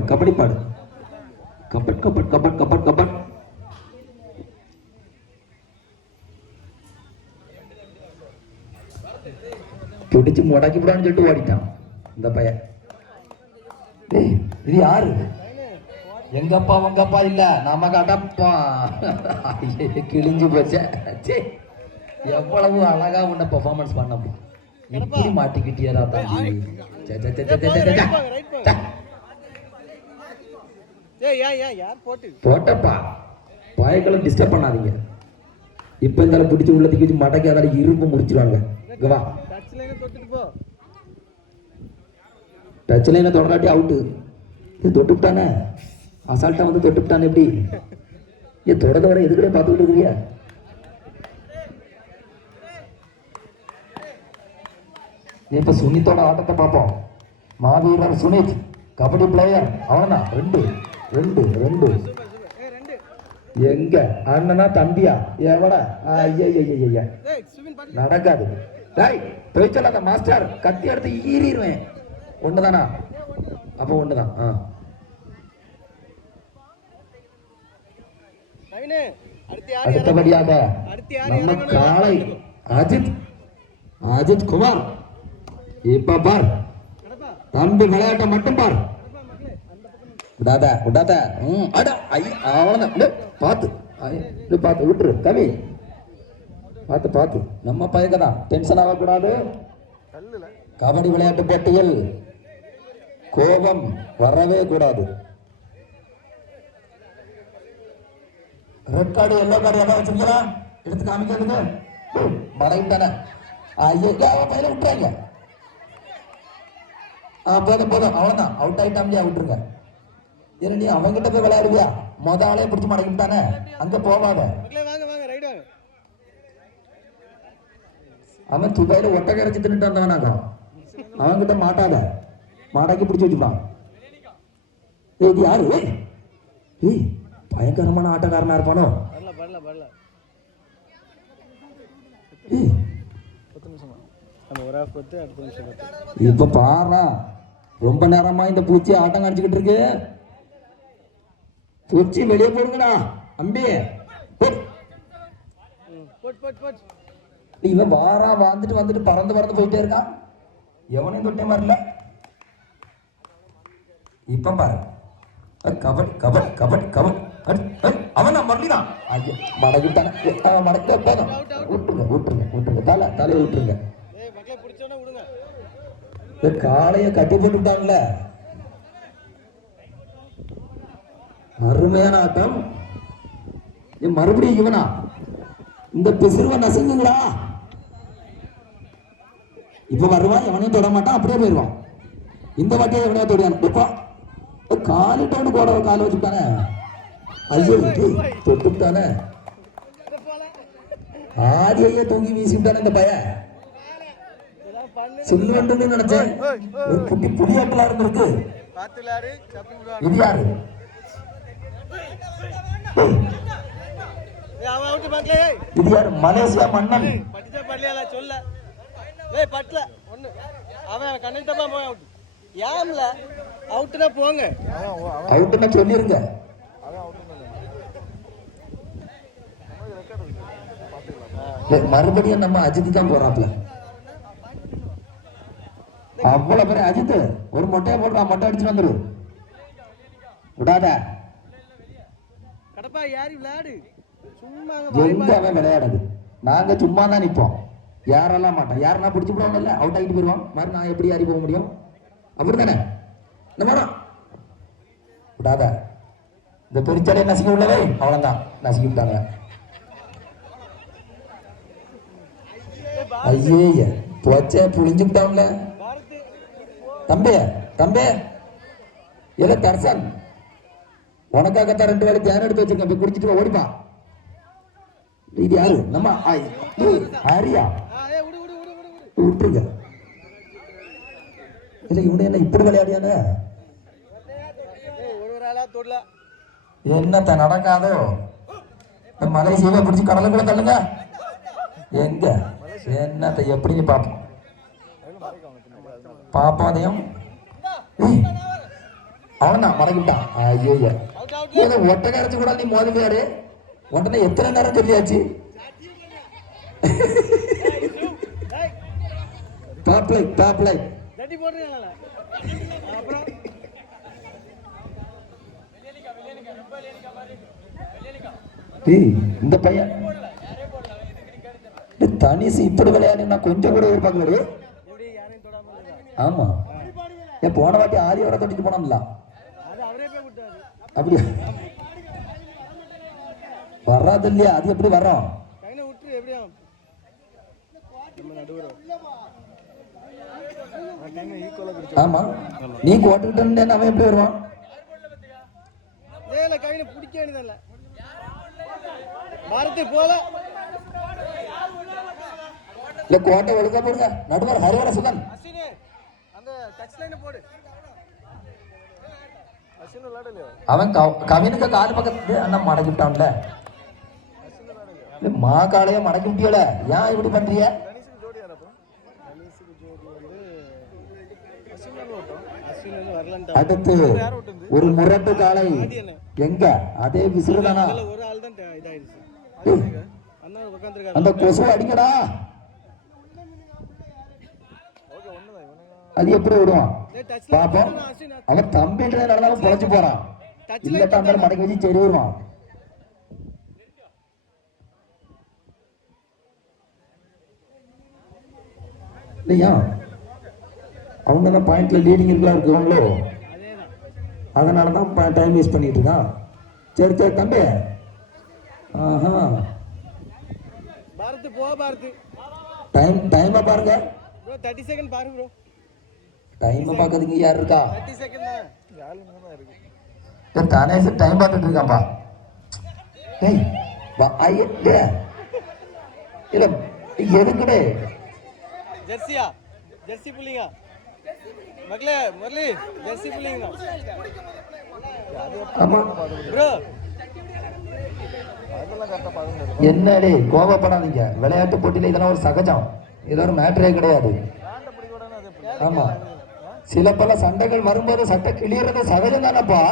பாடு கபடி பாடு. Cupboard cupboard cupboard cupboard cupboard. பிடிச்சு முடக்கி விடான்னு சொல்லிட்டு ஓடிட்டான் இந்த பையன். இது யாரு? எங்கப்பா உங்கப்பா இல்ல நமக்கு அடப்பா. கிழிஞ்சு போச்ச. எவ்வளவு அழகா உன்ன பெர்ஃபார்மன்ஸ் பண்ணப்பா. இப்படி மாட்டிக்கிட்டியரா தம்பி. போட்டப்பா பாயக்களும் டிஸ்டர்ப் பண்ணாதீங்க. இப்ப இந்த பிடிச்சி உள்ளதுக்கு வச்சு மடக்கி அதால இரும்பு முடிச்சிருவாங்க. வா டச் லைனை தொடராட்டி அவுட்டு. இது தொட்டுவிட்டானே அசால்ட்டா வந்து தொட்டுவிட்டானே. எப்படி ஏன் தொடர்ந்து வர எதுக்கடே பார்த்துக்கிட்டு இருக்கிறியா? இப்ப சுனித்தோட ஆட்டத்தை பார்ப்போம். மாவீரர் சுனித் கபடி பிளேயர் அவனா. 2 எங்க அண்ணனா தம்பியா? எவடா? ஐயா நடக்காது. போய் சொல்லாத மாஸ்டர். கத்தி எடுத்து ஈறிடுவேன். ஒண்ணுதானா? அப்ப ஒண்ணுதான். அடுத்தபடியாக நம்ம காளை அஜித் குமார். இப்ப பார் தம்பி விளையாட்ட மட்டும் பார். விடாத. பாத்து விட்டுரு கவி. பார்த்து நம்ம பையன்தான். டென்ஷன் ஆகக்கூடாது. கபடி விளையாட்டு போட்டியில் கோபம் வரவே கூடாது. ரெட் கார்டு எல்லோ கார்டு எல்லாம் வச்சிருக்கா எடுத்து காமிக்கிறது. மடையும் தானே. ஐயோ பையில விட்டுறாங்க. போதும் அவ்வளவுதான். அவுட் ஆயிட்டாம விட்டுருங்க. ஏன்னா நீ அவங்கிட்ட போய் விளையாடுவியா? ஆளே பிடிச்சி மடக்கிட்டு தானே. அங்க போவாத. அவன் துபாயில ஒட்ட கரைச்சி தின்னுட்டு வந்தவனாக்கா. அவன்கிட்ட மாட்டாத. மாடாக்கி பிடிச்சி வச்சுப்பான். இது யாரு? பயங்கரமான ஆட்டக்காரனா இருப்பானோ. இப்ப பாரு ரொம்ப நேரமா இந்த பூச்சி ஆட்டம் காணிச்சுக்கிட்டு இருக்கு. பூச்சி வெளியே போடுங்கடா அம்பி. இவன் வாரா வந்துட்டு பறந்து போயிட்டே இருக்கான். எவனையும் தொட்டே வரல. இப்ப பாரு கபடி கபடி கபடி கபடி. அவன் மறுபடிதான் மடக்கிட்டான. மடக்க போதும். விட்டுருங்க தலை விட்டுருங்க. காளைய கட்டி போட்டுட்டாங்கல்ல. அருமையான ஆட்டம். மறுபடியும் இவனா இந்த பிசிறுவ நசுங்குங்களா. இப்ப வருவான். எவனையும் தொட மாட்டான். அப்படியே போயிடுவான். இந்த வாட்டியை எவனையா தொடியான். காலிட்டோடு கூட கால வச்சுட்டானே. ஐயோ தொட்டுட்டானே. ஆதியே தூங்கி வீசிட்டானே இந்த பையன். சொல்லுவேன்னு நினைச்சேன். ஒரு குட்டி புளியாட்டலா இருந்திருக்கு. இது யாரு? இது யாரு? மலேசியா மன்னன். அவுட்னா சொல்லிருங்க. மறுபடியும் நம்ம அஜித் தான் போறாப்ல. அவ்வளவு பேரு அஜித் ஒரு மொட்டையை போடுறான். மொட்டை அடிச்சு வந்துரு. விடாத. எங்க அவன் விளையாடுது. நாங்க சும்மா தான் நிப்போம். யாரெல்லாம் மாட்டோம். யாரெல்லாம் பிடிச்சு போடுவாங்கல்ல அவுட் ஆகிட்டு போயிருவோம். மாதிரி நான் எப்படி யாரி போக முடியும்? அப்படித்தானே. விடாத. இந்த பெருச்சாலையை நசுக்கி உள்ளவே அவ்வளவுதான். நசுக்கி விட்டாங்க. ஐயே போச்சே புளிஞ்சு விட்டாங்கல்ல. தம்பி இல்ல தர்சன் உனக்காகத்தான் 2 வேலை தேன் எடுத்து வச்சிருக்கேன். குடிச்சிட்டு ஓடிப்பான். இது யாரு? நம்ம ஹரியா. விட்டுருங்க. இல்ல இவனு என்ன இப்படி விளையாடியான? என்னத்த நடக்காதோ. மலேசியாவை பிடிச்சி கடலுக்குள்ள தள்ளுங்க. எங்க என்னத்த எப்படின்னு பாப்போம். பாப்பாதையும் அவன்தான் மடக்கிட்டான். ஐயோ ஏதோ ஒட்டை கரைச்சு கூட நீ மோதிக்காரு உடனே எத்தனை நேரம் சொல்லியாச்சு. பாப்லை இந்த பையன் தனிசு இப்படி விளையாடு நான் கொஞ்சம் கூட எதிர்பார்க்கல. ஆமா ஏன் போன வாட்டி ஆதியோட தொட்டிட்டு போனோம்ல அப்படியா வராது இல்லையா? அது எப்படி வரோம்? ஆமா நீ கோட்டுக்கிட்டு அவன் எப்படி வருவான்? இல்ல கோட்டை ஒழுங்கா போடுங்க. நடுவர் ஹரிவர சுகன் அவன் கவினுக்கு கால் பக்கத்து அண்ணா மடக்கிட்டான்ல. மா காலைய மடக்கி விட்டியல. ஏன் இப்படி பண்றிய? அடுத்து ஒரு முரட்டு காலை எங்க அதே விசிறுதானா? அந்த கொசு அடிக்கடா. அது எப்படி விடுவான் பாப்போம். அவன் தம்பின்ற நடந்தாலும் பொழைச்சு போறான். இல்ல அந்த மடக்கி வச்சு சரி வருவான். இல்லையா அவங்க தான் பாயிண்ட்ல லீடிங் இருக்கவங்களோ அதனாலதான் டைம் வேஸ்ட் பண்ணிட்டு இருக்கான். சரி சரி தம்பி. ஆஹா டைம் பாருங்க. 30 செகண்ட் பாருங்க ப்ரோ. டைம் பாக்கிறதுக்கு யார் இருக்கா? 30 செகண்ட் தான் தானே டைம் பார்த்துட்டு இருக்கான்பா. ஏய் இல்ல எதுக்குடே ஜெர்சியா ஜெர்சி புள்ளிங்க மகளே முரளி ஜெர்சி புள்ளிங்க ப்ரோ. என்னடே கோபப்படாதீங்க. விளையாட்டு போட்டியில இதெல்லாம் ஒரு சகஜம். இது ஒரு மேட்டரே கிடையாது. ஆமா சில பல சண்டைகள் வரும்போது சட்டை கிளியறது சகஜம் தானப்பா.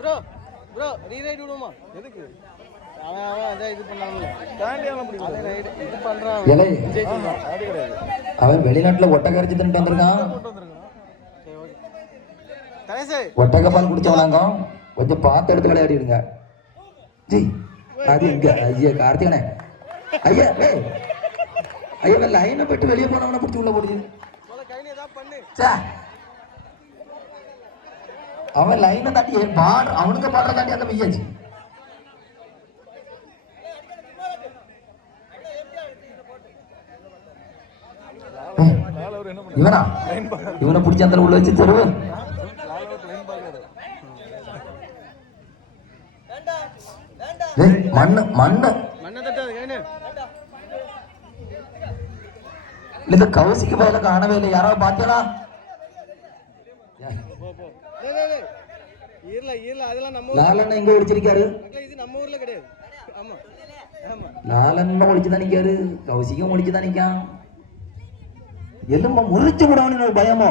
ப்ரோ ப்ரோ ரீரைட் விடுமா? எதுக்கு? அவன் வெளிநாட்டுல ஒட்டை கரைச்சி தின்ட்டு வந்திருக்கான். ஒட்டக பால் குடிச்சவனாங்க. கொஞ்சம் பார்த்து எடுத்து விளையாடிடுங்க. அது எங்க ஐயா கார்த்திகனே ஐயா ஐயா லைனை போட்டு வெளியே போனவன பிடிச்சி உள்ள போடுது. அவன் லைனை தாண்டி அவனுக்கு பாடுற தாண்டி அந்த மையாச்சு. இவனை பிடிச்ச அந்த உள்ள வச்சு தருவு. மண்ணு மண்ணு இந்த கவுசிக்கு பயில காணவே இல்லை. யாராவது பாத்தீங்களா? லாலன் எங்க ஒழிச்சிருக்காரு? லாலன் ஒழிச்சுதான் நிக்காரு. கவுசிக்கும் ஒழிச்சுதான் நிக்கான். எலும்ப முறிச்சு விடவனு ஒரு பயமோ?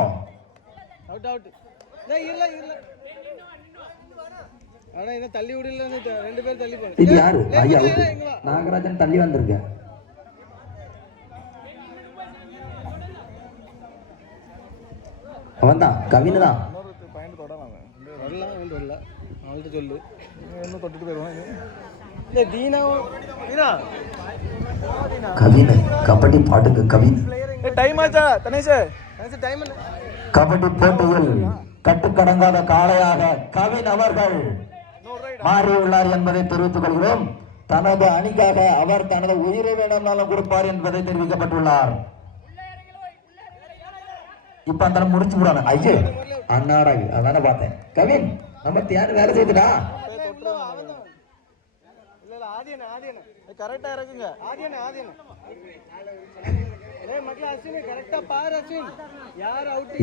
இது யாரு? ஐயா நாகராஜன் தள்ளி வந்திருக்க. அவன் தான் கவின் தான். கவின் கபடி பாட்டுக்கு கவின் கபடி போட்டியில் கட்டுக்கடங்காத காளையாக கவின் அவர்கள் மாறியுள்ளார் என்பதை தெரிவித்துக் கொள்கிறோம். தனது அணிக்காக அவர் தனது உயிரை வேணும்னாலும் கொடுப்பார் என்பதை தெரிவிக்கப்பட்டுள்ளார். இப்ப அந்த முடிச்சு விடான ஐயோ அண்ணாடா அதான பார்த்தேன். கவின் நம்ம யாரு வேலை செய்துடா?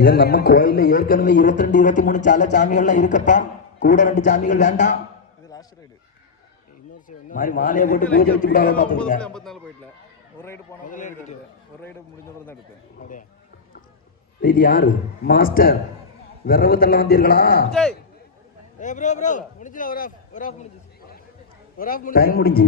இதன் நம்ம கோயில ஏற்கனவே 22 23 சால சாமிகள்லாம் இருக்கப்பா. கூட 2 சாமிகள் வேண்டாம். மாதிரி மாலையை போட்டு பூஜை வச்சு விடாத பாத்துங்க. இது யாரு மாஸ்டர் விரவு தள்ள வந்தீர்களா விஜய் ப்ரோ முடிஞ்சுல ஒரு ஆஃப் முடிஞ்சு டைம் முடிஞ்சு